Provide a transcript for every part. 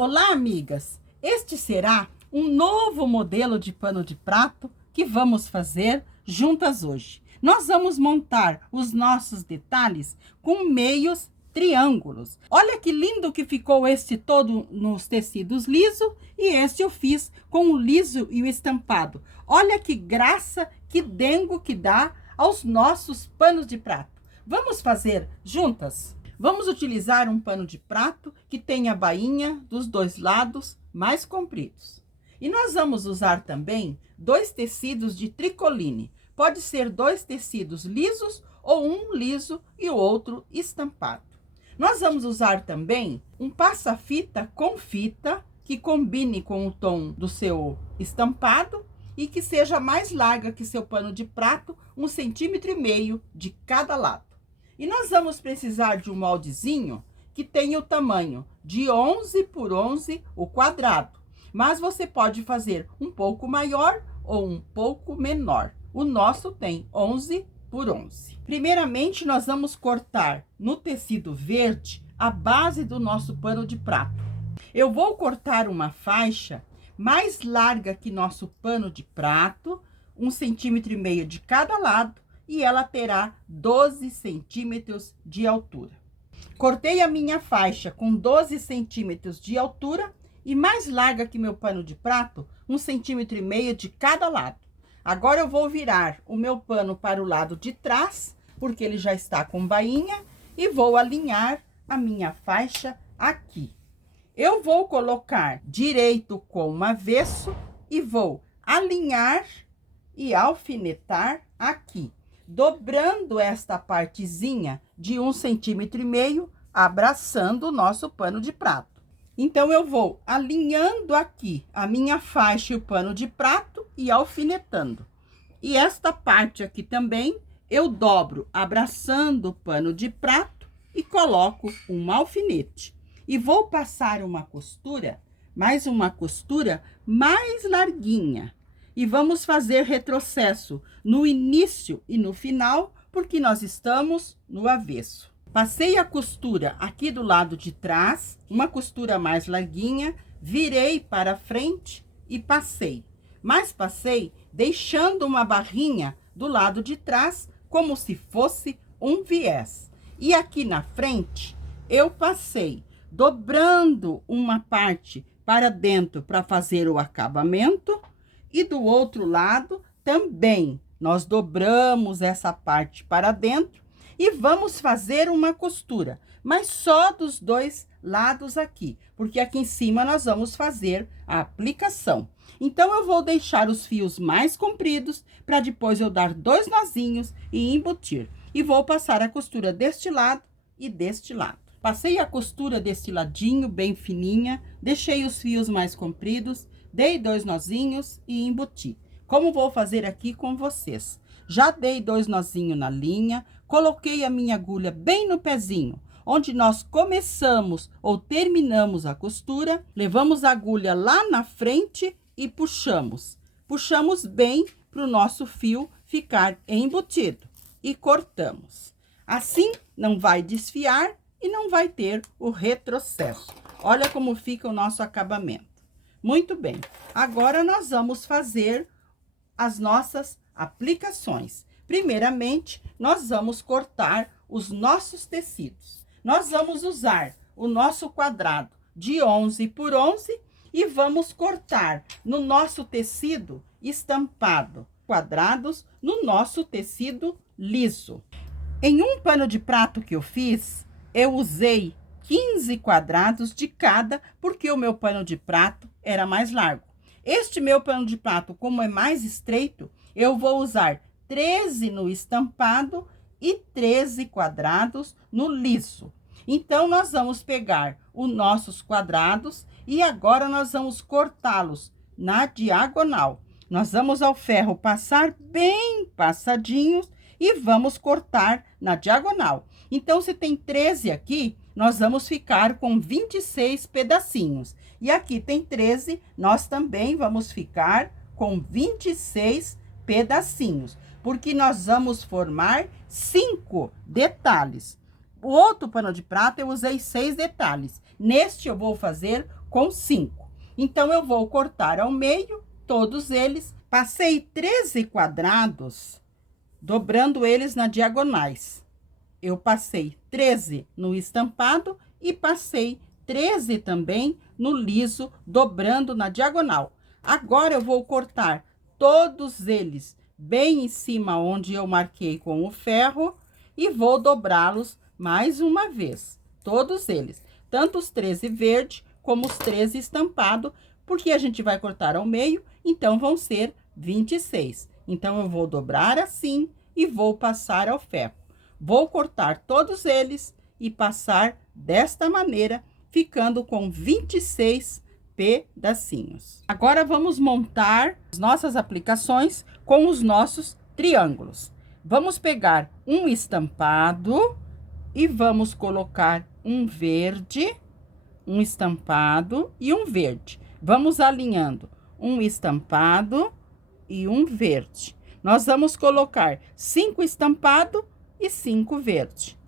Olá, amigas! Este será um novo modelo de pano de prato que vamos fazer juntas hoje. Nós vamos montar os nossos detalhes com meios triângulos. Olha que lindo que ficou este todo nos tecidos liso e este eu fiz com o liso e o estampado. Olha que graça, que dengo que dá aos nossos panos de prato. Vamos fazer juntas? Vamos utilizar um pano de prato que tenha a bainha dos dois lados mais compridos. E nós vamos usar também dois tecidos de tricoline. Pode ser dois tecidos lisos ou um liso e o outro estampado. Nós vamos usar também um passa-fita com fita que combine com o tom do seu estampado e que seja mais larga que seu pano de prato, 1,5 cm de cada lado. E nós vamos precisar de um moldezinho que tenha o tamanho de 11 por 11 o quadrado. Mas você pode fazer um pouco maior ou um pouco menor. O nosso tem 11 por 11. Primeiramente, nós vamos cortar no tecido verde a base do nosso pano de prato. Eu vou cortar uma faixa mais larga que nosso pano de prato, 1,5 cm de cada lado. E ela terá 12 centímetros de altura. Cortei a minha faixa com 12 centímetros de altura e mais larga que meu pano de prato, 1,5 cm de cada lado. Agora eu vou virar o meu pano para o lado de trás, porque ele já está com bainha, e vou alinhar a minha faixa aqui. Eu vou colocar direito com o avesso e vou alinhar e alfinetar aqui, dobrando esta partezinha de 1,5 cm, abraçando o nosso pano de prato. Então, eu vou alinhando aqui a minha faixa e o pano de prato e alfinetando. E esta parte aqui também, eu dobro, abraçando o pano de prato e coloco um alfinete. E vou passar uma costura, mais uma costura mais larguinha. E vamos fazer retrocesso no início e no final, porque nós estamos no avesso. Passei a costura aqui do lado de trás, uma costura mais larguinha, virei para frente e passei. Mas passei deixando uma barrinha do lado de trás, como se fosse um viés. E aqui na frente, eu passei dobrando uma parte para dentro para fazer o acabamento. E do outro lado também, nós dobramos essa parte para dentro e vamos fazer uma costura, mas só dos dois lados aqui, porque aqui em cima nós vamos fazer a aplicação. Então, eu vou deixar os fios mais compridos para depois eu dar dois nozinhos e embutir. E vou passar a costura deste lado e deste lado. Passei a costura deste ladinho, bem fininha, deixei os fios mais compridos, dei dois nozinhos e embuti, como vou fazer aqui com vocês. Já dei dois nozinhos na linha, coloquei a minha agulha bem no pezinho, onde nós começamos ou terminamos a costura, levamos a agulha lá na frente e puxamos. Puxamos bem para o nosso fio ficar embutido e cortamos. Assim, não vai desfiar e não vai ter o retrocesso. Olha como fica o nosso acabamento. Muito bem, agora nós vamos fazer as nossas aplicações. Primeiramente, nós vamos cortar os nossos tecidos. Nós vamos usar o nosso quadrado de 11 por 11 e vamos cortar no nosso tecido estampado, quadrados no nosso tecido liso. Em um pano de prato que eu fiz, eu usei 15 quadrados de cada, porque o meu pano de prato era mais largo. Este meu pano de prato, como é mais estreito, eu vou usar 13 no estampado e 13 quadrados no liso. Então, nós vamos pegar os nossos quadrados e agora nós vamos cortá-los na diagonal. Nós vamos ao ferro passar bem passadinhos e vamos cortar na diagonal. Então, se tem 13 aqui, nós vamos ficar com 26 pedacinhos. E aqui tem 13, nós também vamos ficar com 26 pedacinhos, porque nós vamos formar 5 detalhes. O outro pano de prato eu usei 6 detalhes. Neste eu vou fazer com 5. Então, eu vou cortar ao meio todos eles. Passei 13 quadrados, dobrando eles na diagonais. Eu passei 13 no estampado e passei 13 também no liso, dobrando na diagonal. Agora, eu vou cortar todos eles bem em cima onde eu marquei com o ferro e vou dobrá-los mais uma vez. Todos eles, tanto os 13 verde como os 13 estampado, porque a gente vai cortar ao meio, então vão ser 26. Então, eu vou dobrar assim e vou passar ao ferro. Vou cortar todos eles e passar desta maneira, ficando com 26 pedacinhos. Agora, vamos montar as nossas aplicações com os nossos triângulos. Vamos pegar um estampado e vamos colocar um verde, um estampado e um verde. Vamos alinhando um estampado e um verde. Nós vamos colocar 5 estampado e 5 verde.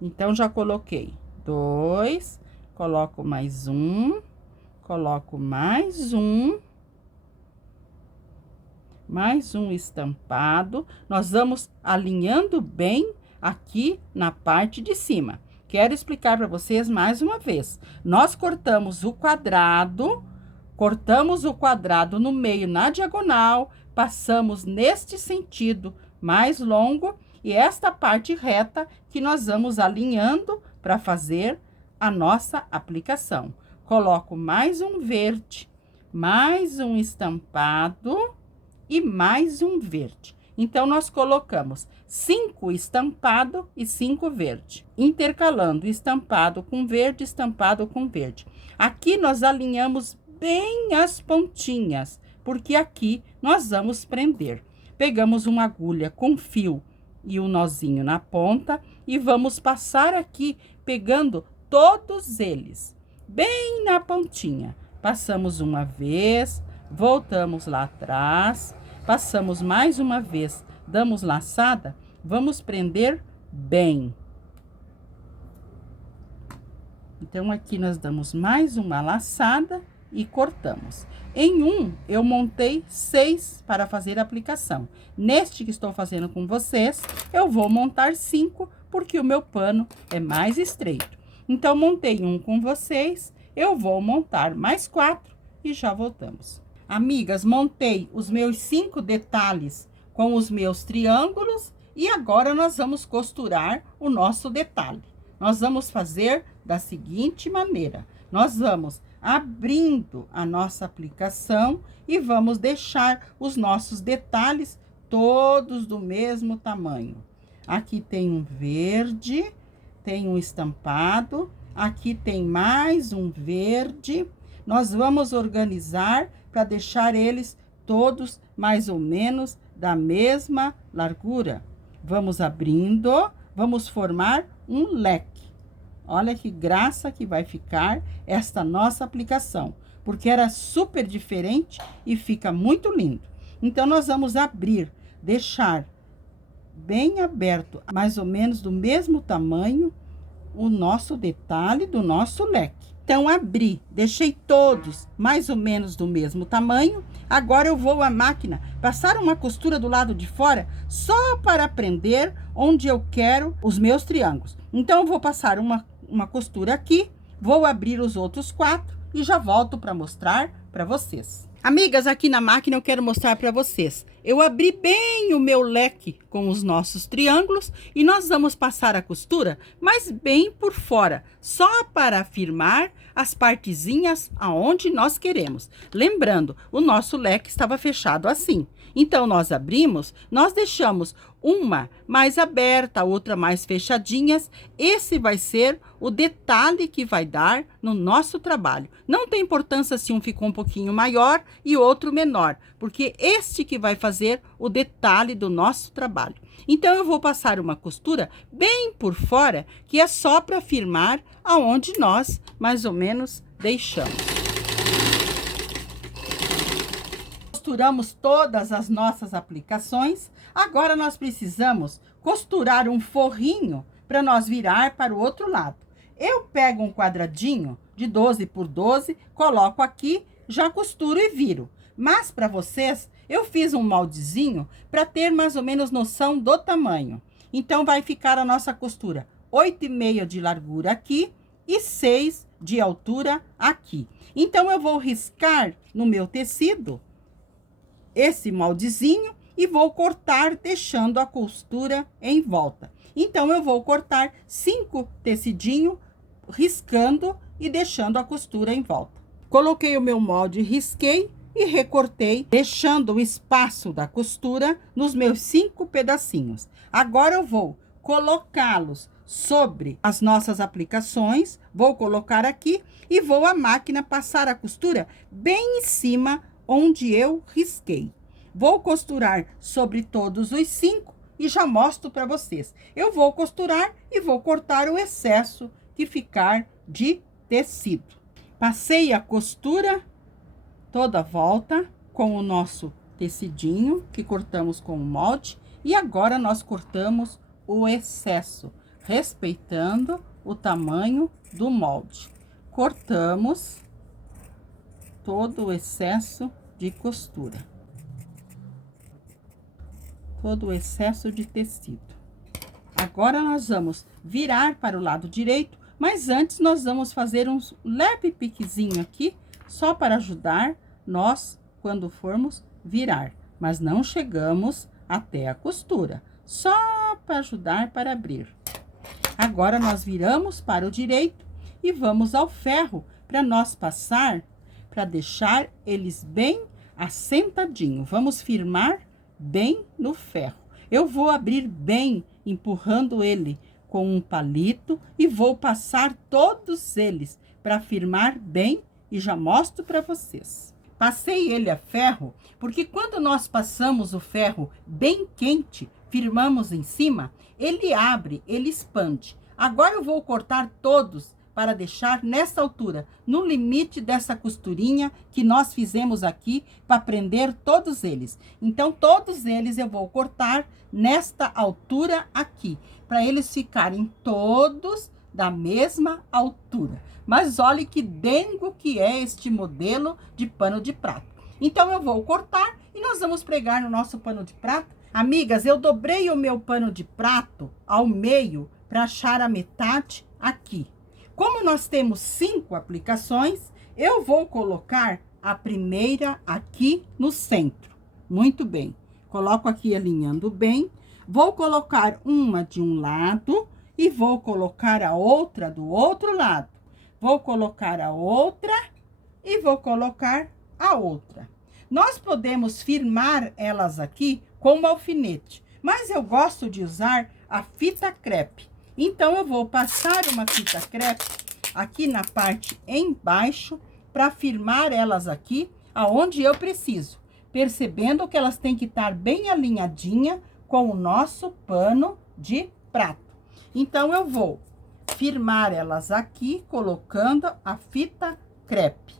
Então, já coloquei 2, coloco mais um, coloco mais um estampado. Nós vamos alinhando bem aqui na parte de cima. Quero explicar para vocês mais uma vez. Nós cortamos o quadrado no meio na diagonal, passamos neste sentido mais longo e esta parte reta que nós vamos alinhando para fazer a nossa aplicação. Coloco mais um verde, mais um estampado e mais um verde. Então, nós colocamos 5 estampado e 5 verde, intercalando estampado com verde, estampado com verde. Aqui nós alinhamos bem as pontinhas, porque aqui nós vamos prender. Pegamos uma agulha com fio e um nozinho na ponta e vamos passar aqui, pegando todos eles, bem na pontinha. Passamos uma vez, voltamos lá atrás, passamos mais uma vez, damos laçada, vamos prender bem. Então, aqui nós damos mais uma laçada e cortamos. Em um, eu montei 6 para fazer a aplicação. Neste que estou fazendo com vocês, eu vou montar 5, porque o meu pano é mais estreito. Então, montei um com vocês, eu vou montar mais 4 e já voltamos. Amigas, montei os meus 5 detalhes com os meus triângulos e agora nós vamos costurar o nosso detalhe. Nós vamos fazer da seguinte maneira: nós vamos abrindo a nossa aplicação e vamos deixar os nossos detalhes todos do mesmo tamanho. Aqui tem um verde, tem um estampado, aqui tem mais um verde. Nós vamos organizar para deixar eles todos mais ou menos da mesma largura. Vamos abrindo, vamos formar um leque. Olha que graça que vai ficar esta nossa aplicação, porque era super diferente e fica muito lindo. Então, nós vamos abrir, deixar bem aberto, mais ou menos do mesmo tamanho, o nosso detalhe do nosso leque. Então, abri, deixei todos mais ou menos do mesmo tamanho. Agora, eu vou à máquina passar uma costura do lado de fora, só para prender onde eu quero os meus triângulos. Então, eu vou passar uma costura aqui, vou abrir os outros 4 e já volto para mostrar para vocês. Amigas, aqui na máquina eu quero mostrar para vocês. Eu abri bem o meu leque com os nossos triângulos e nós vamos passar a costura, mas bem por fora, só para firmar as partezinhas aonde nós queremos. Lembrando, o nosso leque estava fechado assim. Então, nós abrimos, nós deixamos uma mais aberta, a outra mais fechadinhas. Esse vai ser o detalhe que vai dar no nosso trabalho. Não tem importância se um ficou um pouquinho maior e outro menor, porque este que vai fazer o detalhe do nosso trabalho. Então, eu vou passar uma costura bem por fora, que é só para firmar aonde nós, mais ou menos, deixamos. Costuramos todas as nossas aplicações. Agora, nós precisamos costurar um forrinho para nós virar para o outro lado. Eu pego um quadradinho de 12 por 12, coloco aqui, já costuro e viro. Mas para vocês, eu fiz um moldezinho para ter mais ou menos noção do tamanho. Então, vai ficar a nossa costura 8,5 de largura aqui e 6 de altura aqui. Então, eu vou riscar no meu tecido esse moldezinho e vou cortar, deixando a costura em volta. Então, eu vou cortar 5 tecidinhos, riscando e deixando a costura em volta. Coloquei o meu molde, risquei e recortei, deixando o espaço da costura nos meus 5 pedacinhos. Agora, eu vou colocá-los sobre as nossas aplicações, vou colocar aqui e vou a máquina passar a costura bem em cima onde eu risquei. Vou costurar sobre todos os 5 e já mostro para vocês. Eu vou costurar e vou cortar o excesso que ficar de tecido. Passei a costura toda a volta com o nosso tecidinho que cortamos com o molde e agora nós cortamos o excesso, respeitando o tamanho do molde. Cortamos todo o excesso de costura, todo o excesso de tecido. Agora nós vamos virar para o lado direito, mas antes nós vamos fazer um leve piquezinho aqui, só para ajudar nós quando formos virar, mas não chegamos até a costura, só para ajudar para abrir. Agora nós viramos para o direito e vamos ao ferro para nós passar, para deixar eles bem assentadinho. Vamos firmar bem no ferro. Eu vou abrir bem, empurrando ele com um palito e vou passar todos eles para firmar bem e já mostro para vocês. Passei ele a ferro, porque quando nós passamos o ferro bem quente, firmamos em cima, ele abre, ele expande. Agora eu vou cortar todos para deixar nessa altura, no limite dessa costurinha que nós fizemos aqui para prender todos eles. Então, todos eles eu vou cortar nesta altura aqui, para eles ficarem todos da mesma altura. Mas olhe que dengo que é este modelo de pano de prato. Então, eu vou cortar e nós vamos pregar no nosso pano de prato. Amigas, eu dobrei o meu pano de prato ao meio para achar a metade aqui. Como nós temos 5 aplicações, eu vou colocar a primeira aqui no centro. Muito bem. Coloco aqui alinhando bem. Vou colocar uma de um lado e vou colocar a outra do outro lado. Vou colocar a outra e vou colocar a outra. Nós podemos firmar elas aqui com um alfinete, mas eu gosto de usar a fita crepe. Então, eu vou passar uma fita crepe aqui na parte embaixo para firmar elas aqui aonde eu preciso, percebendo que elas têm que estar bem alinhadinha com o nosso pano de prato. Então, eu vou firmar elas aqui, colocando a fita crepe.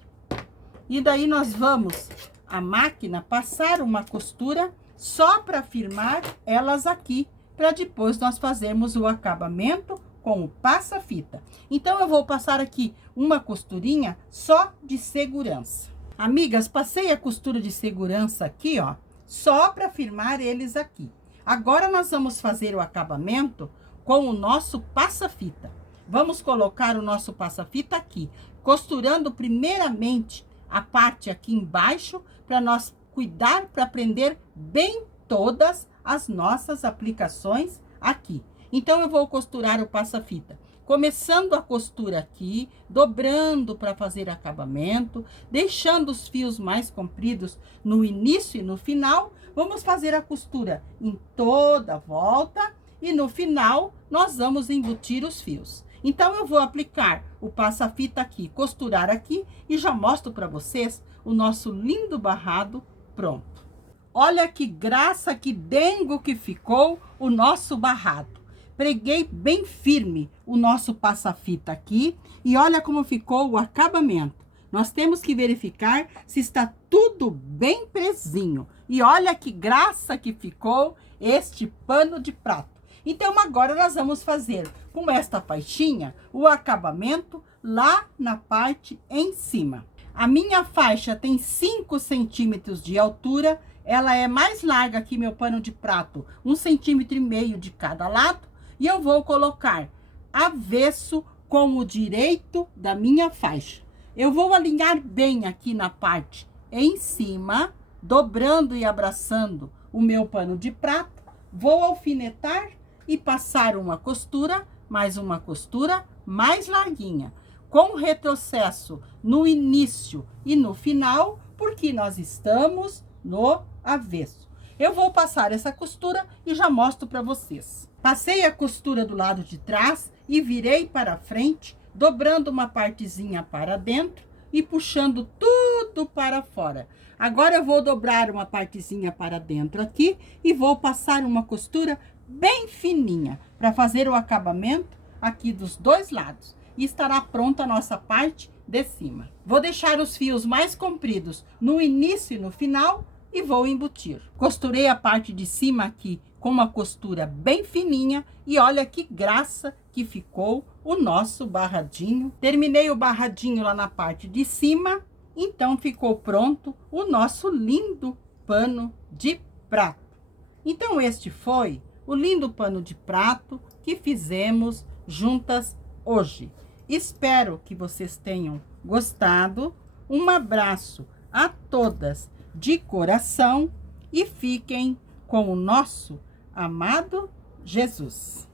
E daí, nós vamos, a máquina, passar uma costura só para firmar elas aqui, para depois nós fazermos o acabamento com o passa-fita. Então, eu vou passar aqui uma costurinha só de segurança. Amigas, passei a costura de segurança aqui, ó, só para firmar eles aqui. Agora, nós vamos fazer o acabamento com o nosso passa-fita. Vamos colocar o nosso passa-fita aqui, costurando primeiramente a parte aqui embaixo, para nós cuidar para prender bem todas as nossas aplicações aqui. Então, eu vou costurar o passa-fita, começando a costura aqui, dobrando para fazer acabamento, deixando os fios mais compridos no início e no final. Vamos fazer a costura em toda a volta e no final nós vamos embutir os fios. Então, eu vou aplicar o passa-fita aqui, costurar aqui e já mostro para vocês o nosso lindo barrado pronto. Olha que graça, que dengo que ficou o nosso barrado. Preguei bem firme o nosso passa-fita aqui e olha como ficou o acabamento. Nós temos que verificar se está tudo bem presinho. E olha que graça que ficou este pano de prato. Então, agora nós vamos fazer com esta faixinha o acabamento lá na parte em cima. A minha faixa tem 5 centímetros de altura, ela é mais larga que meu pano de prato, 1,5 centímetros de cada lado, e eu vou colocar avesso com o direito da minha faixa. Eu vou alinhar bem aqui na parte em cima, dobrando e abraçando o meu pano de prato, vou alfinetar e passar uma costura, mais uma costura mais larguinha, com retrocesso no início e no final, porque nós estamos no avesso. Eu vou passar essa costura e já mostro para vocês. Passei a costura do lado de trás e virei para frente, dobrando uma partezinha para dentro e puxando tudo para fora. Agora eu vou dobrar uma partezinha para dentro aqui e vou passar uma costura bem fininha para fazer o acabamento aqui dos dois lados. E estará pronta a nossa parte de cima. Vou deixar os fios mais compridos no início e no final e vou embutir. Costurei a parte de cima aqui com uma costura bem fininha e olha que graça que ficou o nosso barradinho. Terminei o barradinho lá na parte de cima, então ficou pronto o nosso lindo pano de prato. Então este foi o lindo pano de prato que fizemos juntas hoje. Espero que vocês tenham gostado. Um abraço a todas de coração e fiquem com o nosso amado Jesus.